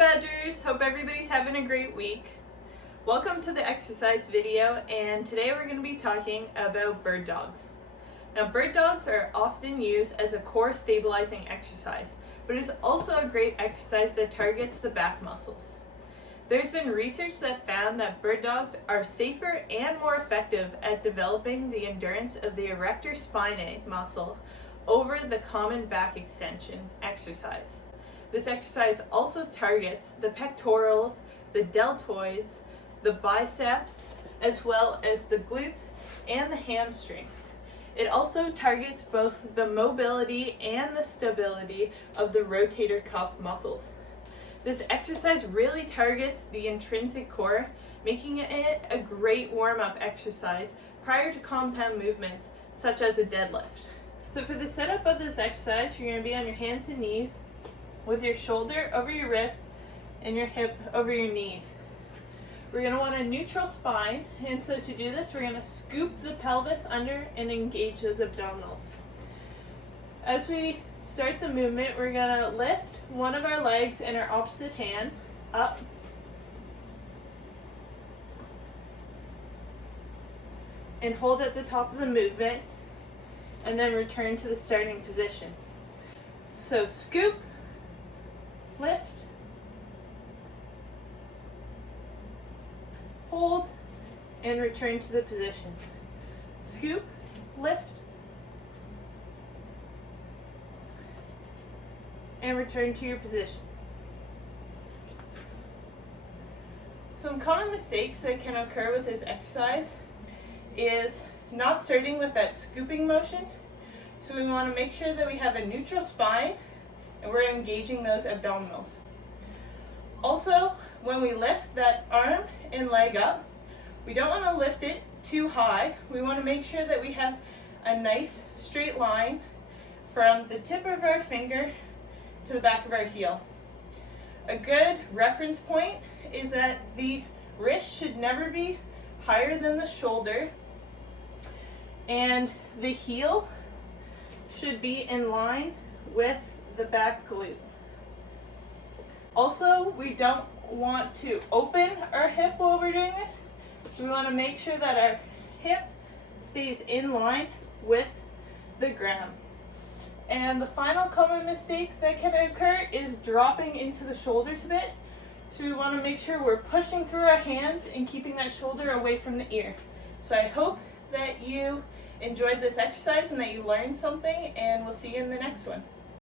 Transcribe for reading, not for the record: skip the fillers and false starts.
Badgers! Hope everybody's having a great week. Welcome to the exercise video, and today we're going to be talking about bird dogs. Now, bird dogs are often used as a core stabilizing exercise, but it is also a great exercise that targets the back muscles. There's been research that found that bird dogs are safer and more effective at developing the endurance of the erector spinae muscle over the common back extension exercise. This exercise also targets the pectorals, the deltoids, the biceps, as well as the glutes and the hamstrings. It also targets both the mobility and the stability of the rotator cuff muscles. This exercise really targets the intrinsic core, making it a great warm-up exercise prior to compound movements such as a deadlift. So for the setup of this exercise, you're going to be on your hands and knees with your shoulder over your wrist and your hip over your knees. We're going to want a neutral spine, and so to do this, we're going to scoop the pelvis under and engage those abdominals. As we start the movement, we're going to lift one of our legs in our opposite hand up, and hold at the top of the movement, and then return to the starting position. So scoop, lift, hold, and return to the position. Scoop, lift, and return to your position. Some common mistakes that can occur with this exercise is not starting with that scooping motion. So we want to make sure that we have a neutral spine and we're engaging those abdominals. Also, when we lift that arm and leg up, we don't want to lift it too high. We want to make sure that we have a nice straight line from the tip of our finger to the back of our heel. A good reference point is that the wrist should never be higher than the shoulder, and the heel should be in line with the back glute. Also, we don't want to open our hip while we're doing this. We want to make sure that our hip stays in line with the ground. And the final common mistake that can occur is dropping into the shoulders a bit. So we want to make sure we're pushing through our hands and keeping that shoulder away from the ear. So I hope that you enjoyed this exercise and that you learned something, and we'll see you in the next one.